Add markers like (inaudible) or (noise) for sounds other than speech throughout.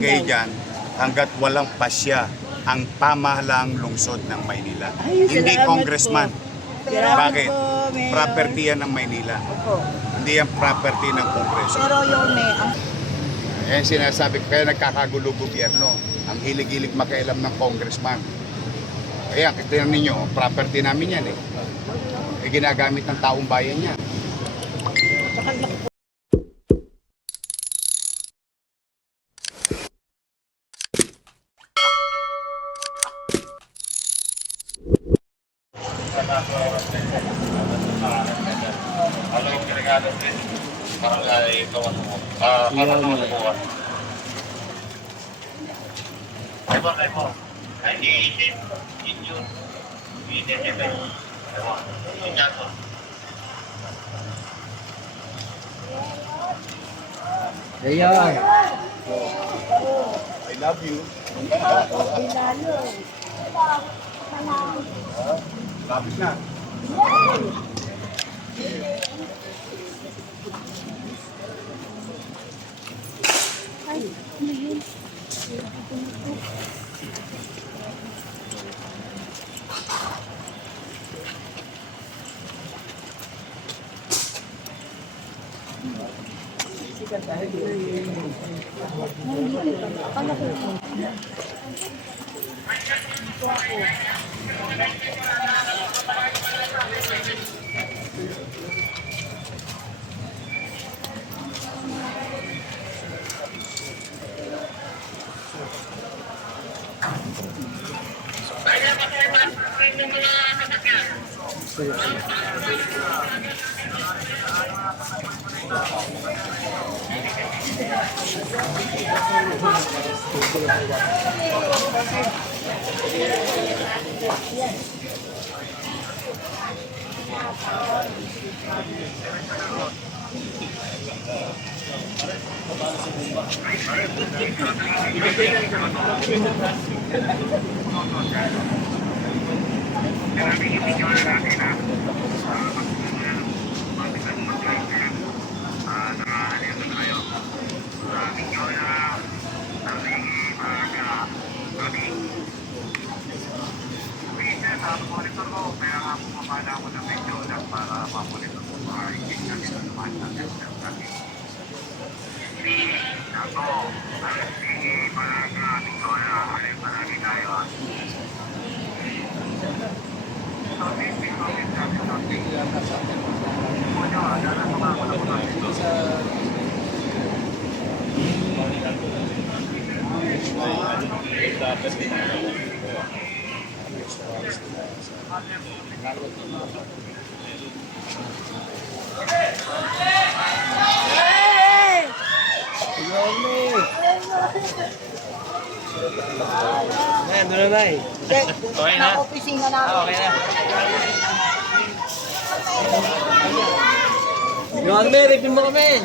Kaya dyan, hanggat walang pasya ang pamahalaang lungsod ng Maynila. Ay, Hindi salamat congressman. Salamat Bakit? po, Mayor. Property yan ng Maynila. Opo. Hindi yan property ng Kongreso. Pero yung may, ang Eh sinasabi ko, kaya nagkakagulo gobyerno. Ang hilig-hilig makialam ng congressman. Kaya, tingnan ninyo, property namin yan eh. Eh, ginagamit ng taong bayan yan. Yung ginagano din? Parang ay ito ano mo. Ah, parang ano mo. Ay ba kayo mo? Ay di itin. Itin. Itin ito. Ay mo. Itin ko. Ayan. I love you. Lapit na. Ayan, doon na na eh. okay na. opisina namin. Okay na. Yung ano may, mo kami.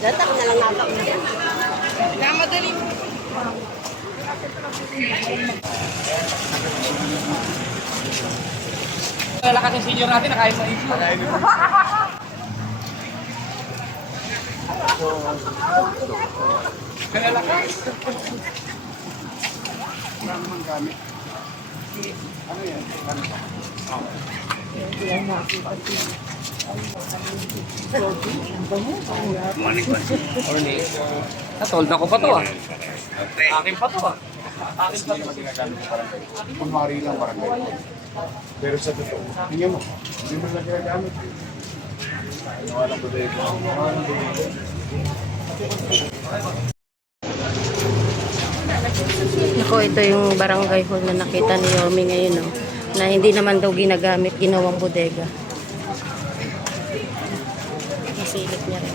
Datak na lang natak na yan. Kamadali mo. Lakas yung senior natin, nakain mo issue. Kaya lakas. Wala namang gamit. Ano yan? Ano? Morning. Natolda ko pa to ah. Akin pa to ah. Akin pa Hindi to. naman ginagamit sa barangay. Kunwari lang barangay. Pero sa totoo, tingnan mo, hindi mo lang ginagamit. Ko dito. Nawalan ko dito. Ako, ito yung barangay hall na nakita ni Yomi ngayon. Oh. na hindi naman daw ginagamit, ginawang bodega. Masilip niya rin.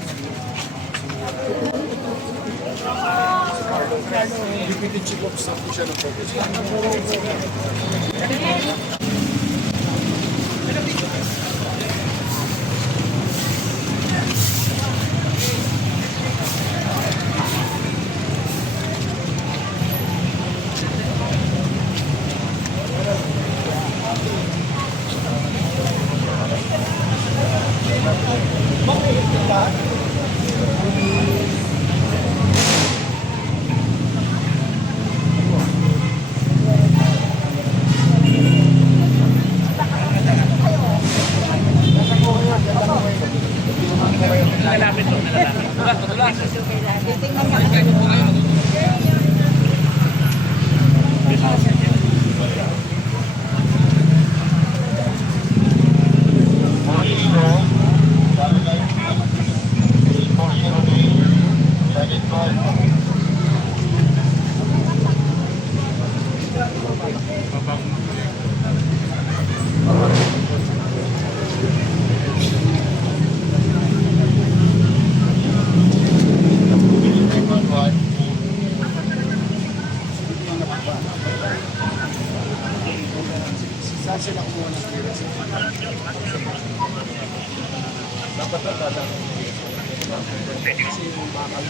Nalapit to, nalapit. Tulas, tulas. Tingnan niya. Ito, dapat terkadang si bakal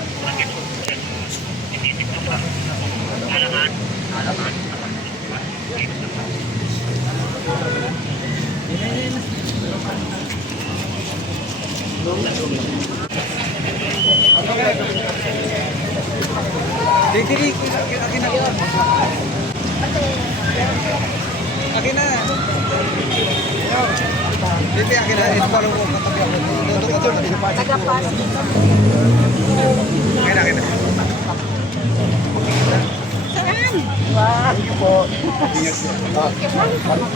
Diri, diri, kita kita kita. Akin na. Dito akin na. Ito parang katabi ako. Dito ka doon. Akin na, akin na. Ah,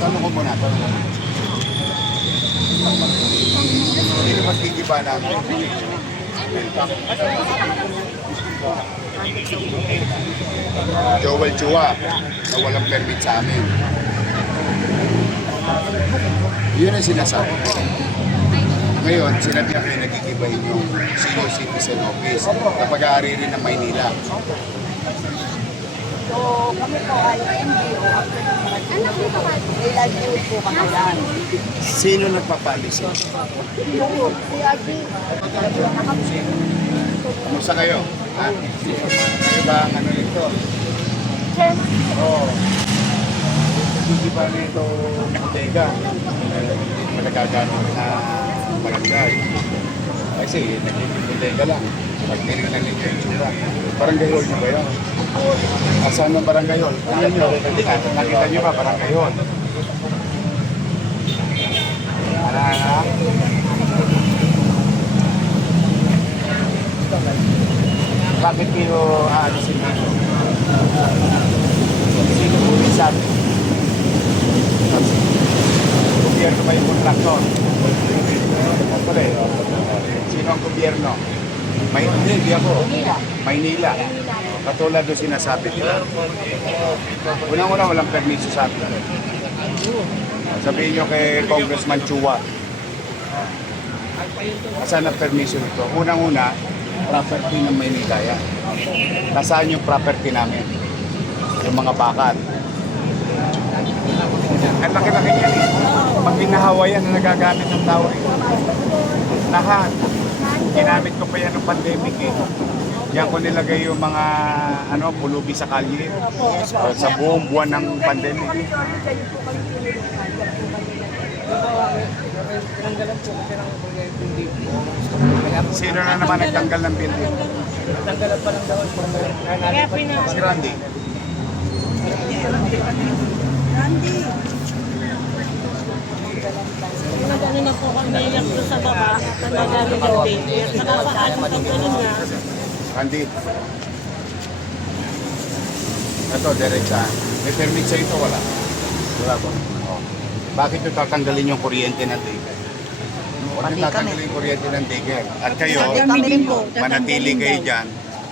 tanong ko muna, tanong ko muna. Sino magkikiba namin? Joel Chua, na walang permit sa amin. Yun ang sinasabi ko. Ngayon, sinabi kayo nagkikibahin yung senior citizen office na pag-aari rin ng Maynila. So, kami po ay NGO. Anak mo ka May livelihood po kami yan. Sino nagpapalis? Yung CRG. Kamusta kayo? Ha? Kayo ba ang ano nito? Oo. Hindi ba nito mo nagagamit na barangay. Kasi nagkikibodega lang. Pag tinignan ninyo yung tsura. Barangay hall nyo ba yun? Asan ang barangay hall? Tingnan nyo. Nakita nyo ba barangay hall? Ano, ano? Bakit kayo aalisin dito? Sino po sabi? Gobyerno ba yung kontraktor? Siyempre, sino ang gobyerno? May, hindi, ako. Maynila. Katulad doon sinasabi nila. Unang-una, walang permiso sa atin. Sabihin nyo kay Congressman Chua, Asan ang permission nito? Unang-una, property ng Maynila yan. Nasaan yung property namin? Yung mga bakal. Ang laki-laki yan eh. Pag hinahawa yan na nagagamit ng tao rito. Lahat. Ginamit ko pa yan ng pandemic eh. Diyan ko nilagay yung mga ano, pulubi sa kalye. Uh, sa buong buwan ng pandemic. Sino na naman nagtanggal ng building? Tanggalan pa lang daw. Si Randy. Nag-ano po naiyak doon sa baba nagamit yung daycare. Saka paano pag ano na, Randy. Ito, diretsa. May permit sa ito, wala. Wala po. Oh. Bakit yung tatanggalin yung kuryente ng daycare? Bakit tatanggalin yung kuryente ng daycare? At kayo, po. manatili kayo dyan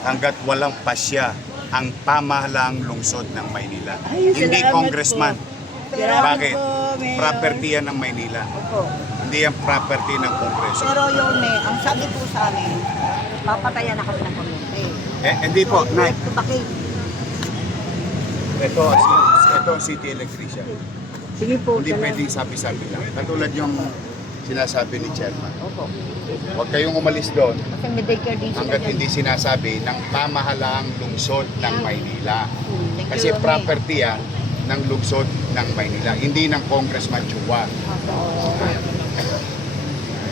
hanggat walang pasya ang pamahalang lungsod ng Maynila. Hindi congressman. Pero, Bakit? po. Property yan ng Maynila. Opo. Hindi yan property ng Kongreso. Pero yung may, ang sabi po sa amin, papatayan na kami ng kuryente. Eh, hindi po, Nay. Bakit? Ito, ito ang city electrician. Sige po. Hindi pwedeng sabi-sabi lang. Katulad yung sinasabi ni Chairman. Opo. Huwag kayong umalis doon Kasi may daycare din sila hanggat dyan. hindi sinasabi ng pamahalaang lungsod ng Maynila. Hmm, thank Kasi May. property yan ng lungsod ng Maynila, hindi ng Congressman Chua.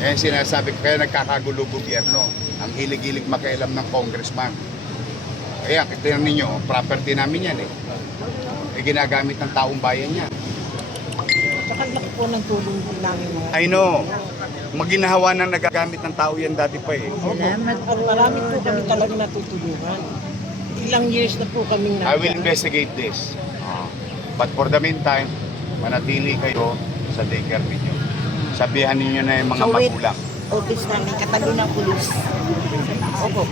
Eh sinasabi ko, kaya nagkakagulo gobyerno. Ang hilig-hilig makialam ng congressman. Kaya, tingnan ninyo, property namin yan eh. Eh, ginagamit ng taong bayan yan. Tsaka laki po ng tulong din namin mo. I know. Maginahawa na nagagamit ng tao yan dati pa eh. Salamat po. Marami po kami talaga natutulungan. Ilang years na po kami I will investigate this. But for the meantime, manatili kayo sa daycare ninyo. Sabihan ninyo na yung mga So, magulang. Office namin, katabi ng pulis. Opo.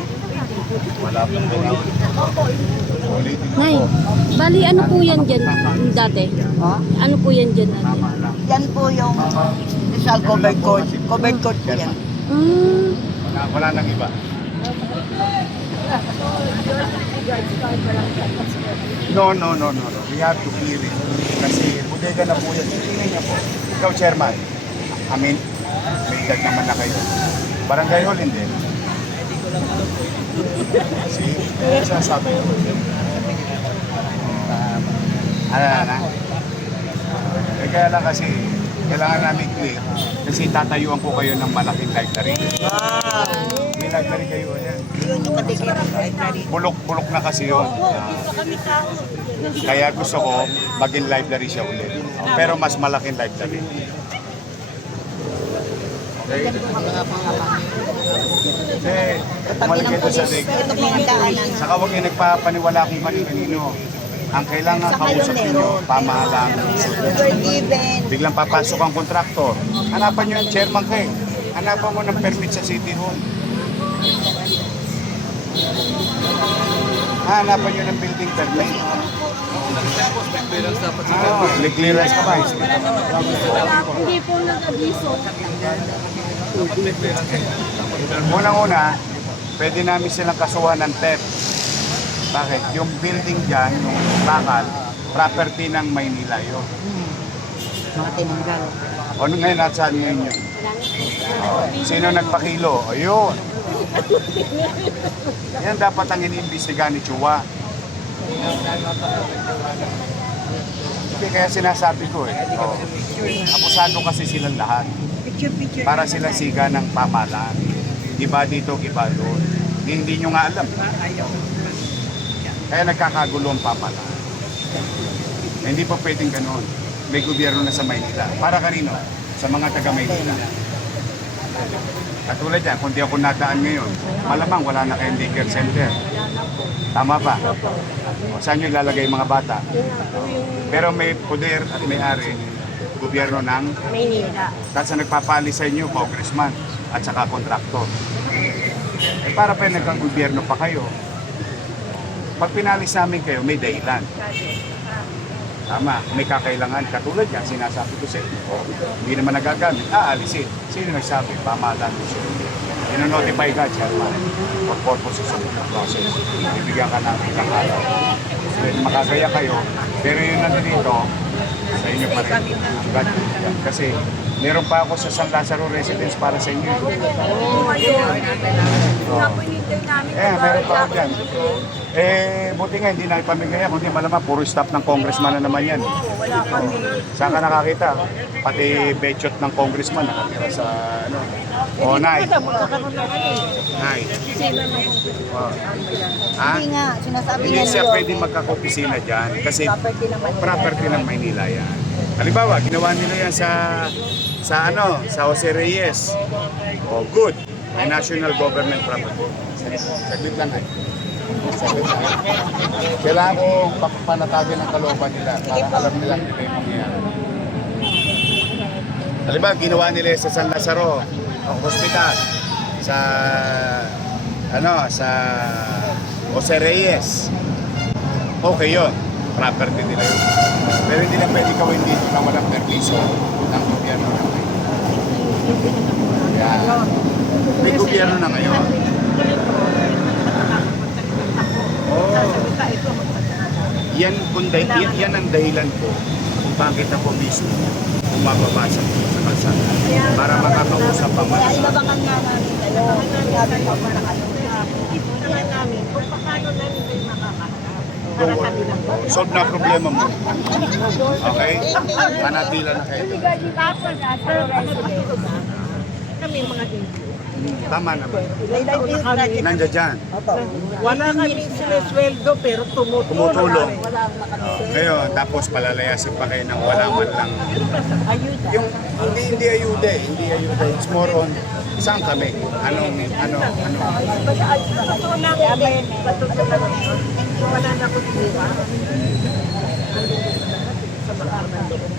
Wala pong ganun. Nay, bali ano po yan dyan dati? Ha? Ano po yan dyan dati? Yan po yung special covered court. Covered court po yan. Mm, Wala, wala nang iba. No, no, no, no, no. We have to clear it. Kasi bodega na po yan. Tingnan niyo po. Ikaw, chairman. Mean, may edad naman na kayo. Barangay hall, hindi. See? Sasabi ko. Ano na na? Eh, kaya lang kasi, kailangan namin clear. Kasi tatayuan ko kayo ng malaking library. May library kayo, ayan. Bulok-bulok na kasi yun. Kaya gusto ko maging library siya ulit. Pero mas malaking library. Kasi, umalik kayo sa dig. Ito mga daanan. Saka huwag kayo nagpapaniwala kung kanino. Ang kailangan kausap ninyo, pamahalaan. We're given. Biglang papasok ang kontraktor. Hanapan nyo yung chairman kayo. Hanapan mo ng permit sa City Hall. Hanapan nyo ng building permit. Ah, may clearance ka ba? hindi po nag-abiso. Unang-una, pwede namin silang kasuhan ng TEP. Bakit? Yung building dyan, yung bakal, property ng Maynila yun. Mga tinanggal. O ano ngayon, nasaan ngayon yun? Sino nagpakilo? Ayun. Yan dapat ang iniimbestiga ni Chua. Hindi, kaya sinasabi ko eh. Oh, abusado kasi silang lahat. Para sila siga ng pamalaan. Iba dito, iba doon. Hindi, nyo nga alam. Kaya nagkakagulo ang pamalaan. Hindi pa pwedeng ganon. May gobyerno na sa Maynila. Para kanino? Sa mga taga Maynila. Katulad yan, kung di ako nadaan ngayon, malamang wala na kayong daycare center. Tama ba? O, saan nyo ilalagay mga bata? Pero may poder at may ari, gobyerno ng Maynila. tapos ang nagpapali sa inyo, congressman at saka kontraktor. Eh para pa nagkang-gobyerno pa kayo. Pag pinalis namin kayo, may dahilan. Tama, may kakailangan. Katulad yan, sinasabi ko sa inyo. Hindi naman nagagamit, aalisin. Sino nagsabi? Pamahalaan mo siya. Ino-notify ka, chairman, for purposes of the process. Ibigyan ka namin ng araw. So, makagaya kayo, pero yun nandito, sa inyo pa rin. Kasi meron pa ako sa San Lazaro Residence para sa inyo. Oo, ayun. Hinintay namin. Eh, meron pa ako dyan. Eh, buti nga hindi na ipamigay yan. Kundi malamang puro staff ng congressman na naman yan. Wala kami. Saan ka nakakita? Pati bechot ng congressman nakatira sa ano. Oh, Nay. Magkakaroon na kayo. Nay. Oh. Ha? Hindi nga, sinasabi Hindi niya siya yun. pwede magkakopisina dyan kasi property ng Maynila yan. Halimbawa, ginawa nila yan sa sa ano, sa Jose Reyes. Oh, good. May national government property. Saglit lang ay. Saglit lang. Kailangan ko papanatagin ang kalooban nila para alam nila ano yung mangyayari. Halimbawa, ginawa nila sa San Lazaro, ang hospital, sa ano, sa Jose Reyes. Okay yun. Property nila yun. Pero hindi na pwede gawin dito na walang permiso ng gobyerno na ngayon. Kaya, may gobyerno na ngayon. Oh. Yan, kung yan, yan ang dahilan ko kung bakit ako mismo bumababa sa sa kalsada. Para makakausap ang mga Kaya inabangan nga namin kayo. Sabi ko pa ng ano. Ipunan namin kung paano namin kayo po. solve na problema mo. Okay? Manatila na kayo. Kami mga. Tama naman. Nandiyan dyan. Wala kami sinesweldo pero tumutulong. Tumutulong. Nakalisip. Ngayon, tapos palalayasin pa kayo ng wala man lang. Yung hindi hindi ayuda eh. Hindi ayuda. It's more on saan kami? Anong, ano, ano. Totoo lang, may patutunan ko. Wala na akong diwa. Sa makarman doon.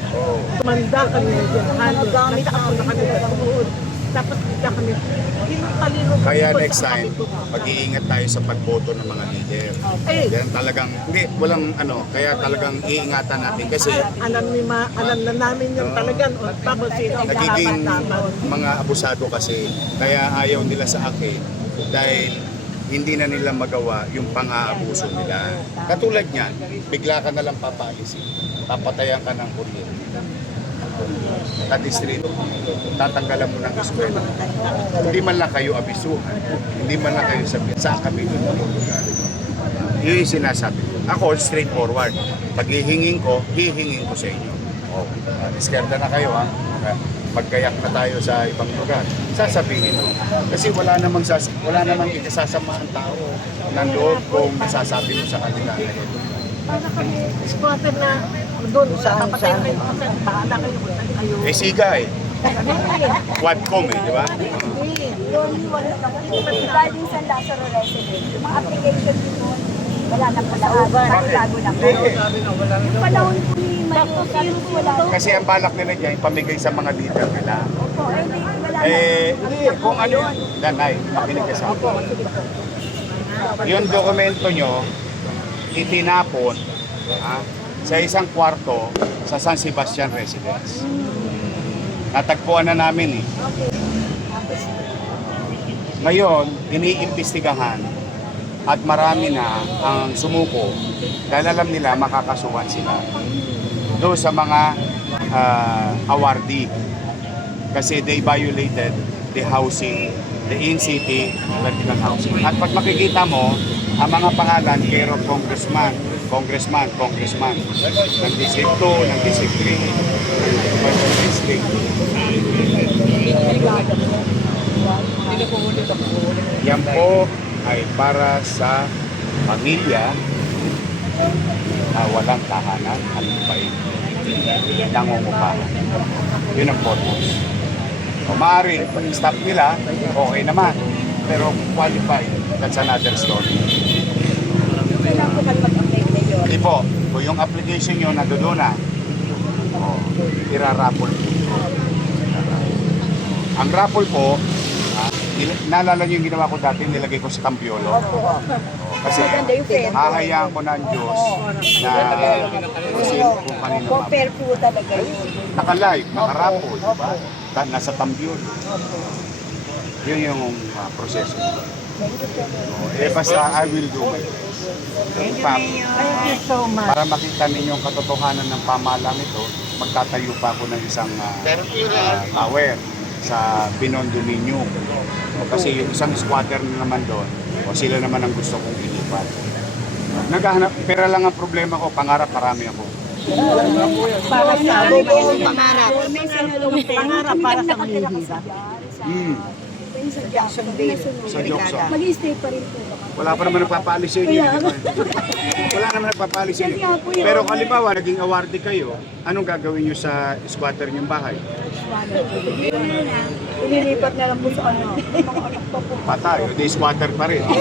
Tumanda kami dyan. Halos. Nagamit Nasa ako na kami sa tuhod. Tapos bigla kami. Kaya next time, mag-iingat tayo sa pagboto ng mga leader. Eh, Yan talagang, hindi, walang ano, kaya talagang iingatan natin kasi alam ni ma, alam na namin yung talagang o tapos sino ang nagiging dapat mga abusado kasi kaya ayaw nila sa akin dahil hindi na nila magawa yung pang-aabuso nila. Katulad niyan, bigla ka na lang papaalisin. Papatayan ka ng kuryente. Kadistrito, tatanggalan mo ng eskwela. Hindi man lang kayo abisuhan. Hindi man lang kayo sabihin, saan kami lugar. Yun yung sinasabi ko. Ako, straightforward. Pag hihingin ko, hihingin ko sa inyo. Oh, uh, diskarta na kayo ha. Okay. Magkayak na tayo sa ibang lugar. Sasabihin mo. Kasi wala namang, sas wala namang ikasasama ang tao ng loob kung nasasabi mo sa kanila. para kami squatter na doon sa kapatay na yung kapatay. Bahala kayo kung saan kayo. Eh, siga eh. Quadcom eh, di ba? Yung iwan na lang. Regarding sa Lazaro resident, yung mga application dito, wala na lahat. Bago na. Yung panahon po Kasi ang balak nila dyan, pamigay sa mga leader nila. Eh, kung ano yun. Danay, makinig ka sa akin. Yung dokumento nyo, itinapon ha, sa isang kwarto sa San Sebastian Residence. Natagpuan na namin eh. Ngayon, iniimbestigahan at marami na ang sumuko dahil alam nila makakasuhan sila doon sa mga ah, awardee kasi they violated the housing, the in-city vertical housing. At pag makikita mo, ang mga pangalan, care congressman, congressman, congressman, ng District 2, ng District 3, ng First District. Yan po ay para sa pamilya walang tahanan at may nangungupahan. Yun ang purpose. O maaari, pag stop nila, okay naman. Pero qualified, that's another story. Hindi po, kung yung application nyo nandoon na, o, irarapol po. Ang raffle po, ah, naalala nyo yung ginawa ko dati, nilagay ko sa Tampiolo. Kasi hahayaan ko ng Diyos na kung sino kung kanino fair po talaga yun. Naka-live, naka-raffle, di ba? Ta- Nasa Tampiolo. Yun yung ah, proseso. Eh basta I will do my best. In fact, Thank you so much. para makita ninyo ang katotohanan ng pamahalang ito, magtatayo pa ako ng isang ah, tower sa Binondo Minyo. Kasi yung isang squatter na naman doon, o sila naman ang gusto kong ilipat. Naghahanap, pera lang ang problema ko, pangarap marami ako. Para sa amin. Pangarap. Pangarap para sa mahihirap. Hmm, Sa Jacksonville. sa Jokso. Mag-stay pa rin po. Wala pa naman nagpapaalis sa inyo. di? Wala naman nagpapaalis sa inyo. Pero halimbawa, naging awardee kayo, anong gagawin nyo sa squatter niyong bahay? Ililipat na lang po sa ano. Mga. Patay, hindi squatter pa rin. (laughs)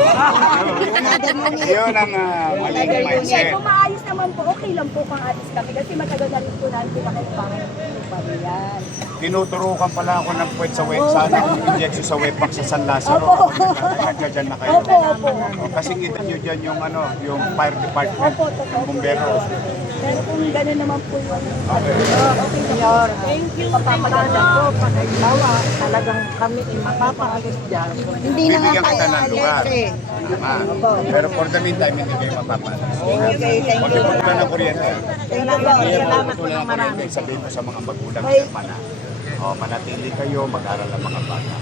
Yun ang uh, maling mindset. kung maayos naman po, okay lang po kung alis kami. Kasi matagal na rin po namin pinakailangan ng pamilyan. Tinuturukan pala ako ng puwet sa web, sana yung injection sa web sa San Lazaro. Opo. Nagka dyan na kayo. Opo, opo. O, kasi kita nyo dyan yung ano, yung fire department, po. bumbero. Pero kung gano'n naman po yung Okay. Senyor, thank you. Papapaganda po, pagkailawa, talagang kami ay mapapaalis dyan. Hindi na nga ng alis lugar. eh. Tama. Pero for the meantime, hindi kayo mapapalas. Okay, thank Huwag you. yung putulan ng kuryente. Thank you. Salamat po ng marami. kuryente. Sabihin mo sa mga magulang sa mana. O, manatili kayo, mag-aral ang mga bata.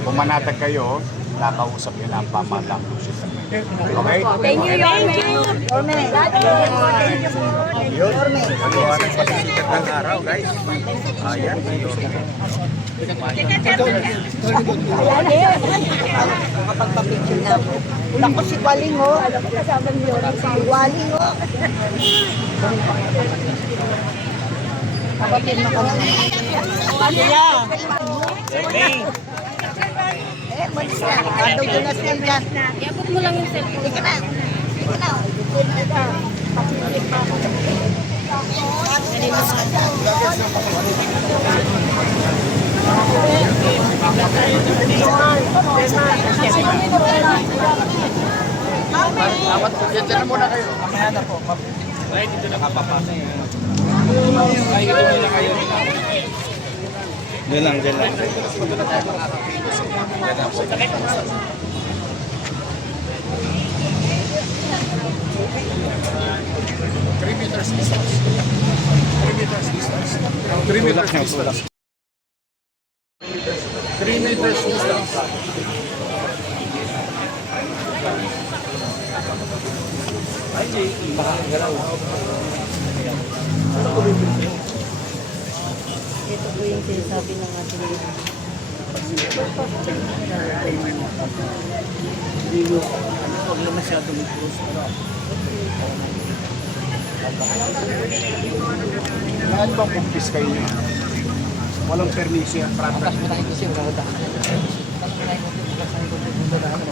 Kung manatag kayo, nakausap nyo na ang pamahalang lusyon. Okay? Thank you, Yorme. Yorme. Thank you. Yorme. Maliwanag pa sikat ng araw, guys. Ayan. Nakapagpa-picture na po. Ako si Waling ho. Alam ko kasama ni Yorme. Si Waling ho. Kapatid mo ka na. Malis na. Kadaw doon na sila dyan. Iabot mo lang yung cellphone. Ika na. Ika na. Ika na. Yan dyan na muna kayo. Diyan lang, diyan lang. Three meters distance. Three meters distance. Three meters distance. Three meters distance. Ito po yung sinasabi ng ating Lahat ba kumpis kayo niyo? Walang permiso yan, proper.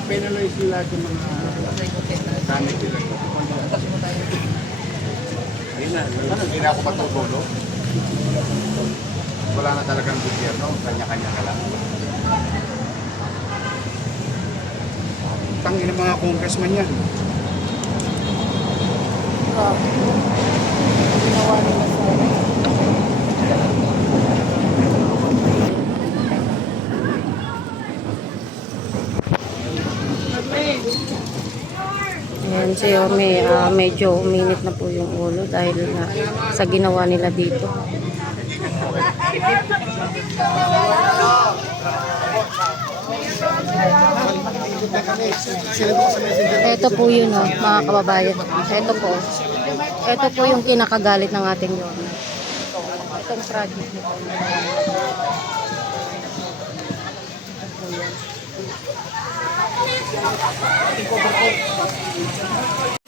Penalize nila yung mga gamit nila. Hindi na, hindi na ako matutulog. Wala na talagang gobyerno, kanya-kanya ka lang. Tangin ng mga congressman yan. Ayan, si Yorme, ah, medyo uminit na po yung ulo dahil na sa ginawa nila dito. Ito po yun, oh, mga kababayan. Ito po. Ito po yung kinakagalit ng ating Yorme. Itong project nito. Ito po.